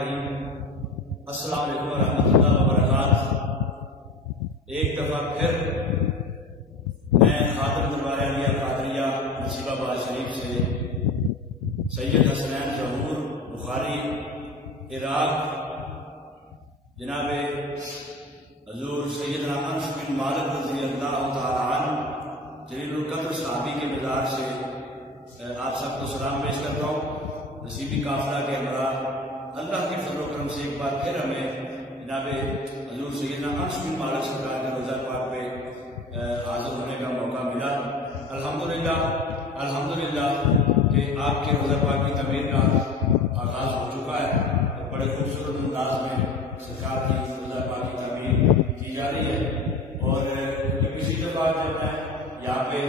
الرحیم۔ السلام علیکم ورحمۃ اللہ وبرکاتہ۔ ایک دفعہ پھر میں خادم دربار عالیہ قادریہ نصیب آباد شریف سے سید حسنین ظہور بخاری عراق جناب حضور سیدنا انس بن مالک رضی اللہ تعالی عنہ جلیل القدر صحابی کے مزار سے آپ سب کو سلام پیش کرتا ہوں۔ نصیبی قافلہ کے ہمراہ اللہ کے فضل و کرم سے ایک بار پھر ہمیں جناب حضور سیدنا انس بن مالک سرکار کے روضہ پاک پہ حاضر ہونے کا موقع ملا۔ الحمدللہ کہ آپ کے روضہ پاک کی تعمیر کا آغاز ہو چکا ہے اور بڑے خوبصورت انداز میں سرکار کی روضہ پاک کی تعمیر کی جا رہی ہے۔ اور پچھلی دفعہ جب میں یہاں پہ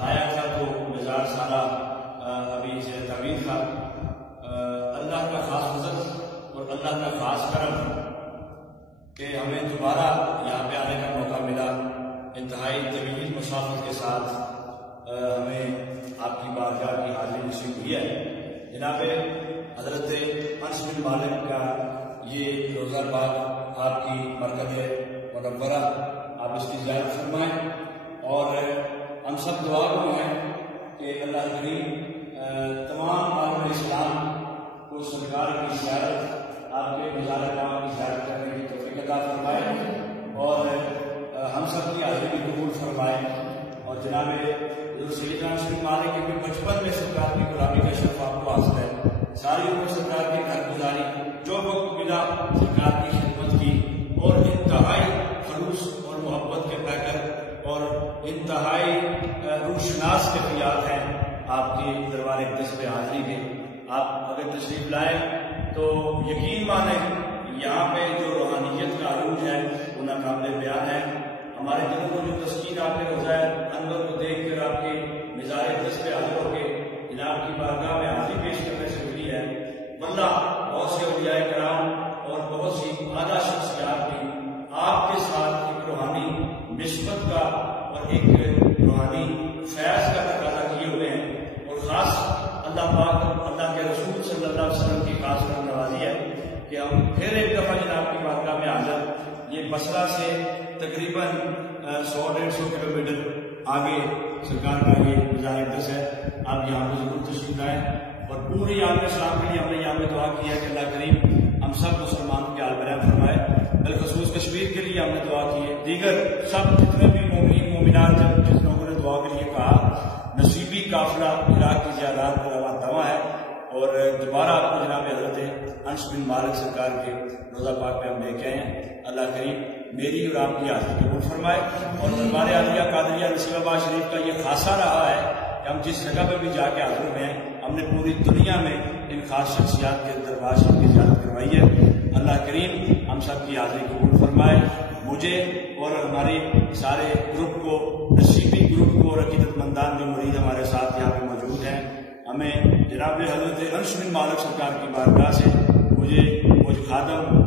آیا تھا تو مزار سارا ابھی سے تعمیر تھا۔ اللہ کا خاص فضل اور اللہ کا خاص کرم کہ ہمیں دوبارہ یہاں پہ آنے کا موقع ملا۔ انتہائی طویل مسافت کے ساتھ ہمیں آپ کی بارگاہ کی حاضری نصیب ہوئی ہے۔ جناب حضرت انس بن مالک کا یہ روضہ پاک آپ کی مرکز منورہ، آپ اس کی زیارت فرمائیں اور ہم سب دعا کو ہیں کہ اللہ کریم تمام عالم اسلام کو سرکار کی زیارت، آپ کے مزار پاک کی زیارت کرنے کی توفیق عطا فرمائے اور ہم سب کی حاضری بھی قبول فرمائے۔ اور جناب حضور سیدنا انس بن مالک کے بھی بچپن میں سرکار کی غلامی کا شرف آپ کو حاصل ہے۔ ساری عمر سرکار کی گھر گزاری، جو وقت ملا سرکار کی خدمت کی اور انتہائی خلوص اور محبت کے پیکر اور انتہائی روشناس کے خیال ہیں آپ کی دربار اقدس پہ حاضری کے۔ آپ اگر تشریف لائیں تو یقین مانیں یہاں پہ جو روحانیت کا عروج ہے وہ ناقابل بیان ہے۔ ہمارے دلوں کو جو تسکین آپ نے روضہ انور کو دیکھ کر آپ کے مزار اقدس پہ حاضر ہو کے جناب کی بارگاہ میں حاضری پیش کرنے سے ملی ہے۔ واللہ بہت سے اولیاء کرام اور بہت سی اعلیٰ شخصیات بھی آپ کے ساتھ ایک روحانی نسبت کا اور ایک روحانی فیض کا تقاضا کیے ہوئے ہیں۔ اور خاص اللہ پاک اللہ کے رسول صلی اللہ علیہ وسلم کی خاص کر نوازی ہے کہ ہم پھر ایک دفعہ جناب کی بارگاہ میں حاضر۔ یہ بصرہ سے تقریباً 100-150 کلومیٹر آگے سرکار کا یہ مزار اقدس ہے۔ آپ یہاں پہ ضرور تشریف لائیں اور پوری عالم اسلام کے لیے ہم نے یہاں پہ دعا کی ہے کہ اللہ کریم ہم سب مسلمان کے عالم فرمائے۔ بالخصوص کشمیر کے لیے ہم نے دعا کی ہے۔ دیگر سب جتنے بھی مومنین مومنات جس لوگوں نے دعا کے لیے کہا، نصیبی قافلہ عراق کی زیارات پر رواں دواں ہے اور دوبارہ آپ کو جناب حضرت انس بن مالک سرکار کے روضہ پاک پہ ہم لے کے آئے ہیں۔ اللہ کریم میری اور آپ کی حاضری قبول فرمائے اور دربار عالیہ قادریہ نصیب آباد شریف کا یہ خاصہ رہا ہے کہ ہم جس جگہ پہ بھی جا کے حاضر ہوئے ہیں ہم نے پوری دنیا میں ان خاص شخصیات کے دربار شریف کی زیارت کروائی ہے۔ اللہ کریم ہم سب کی حاضری قبول فرمائے، مجھے اور ہمارے سارے گروپ کو، نصیبی گروپ کو اور عقیدت مندان جو مرید ہمارے ساتھ یہاں پہ موجود ہیں، ہمیں جناب حضرت انس بن مالک سرکار کی بارگاہ سے مجھے خادم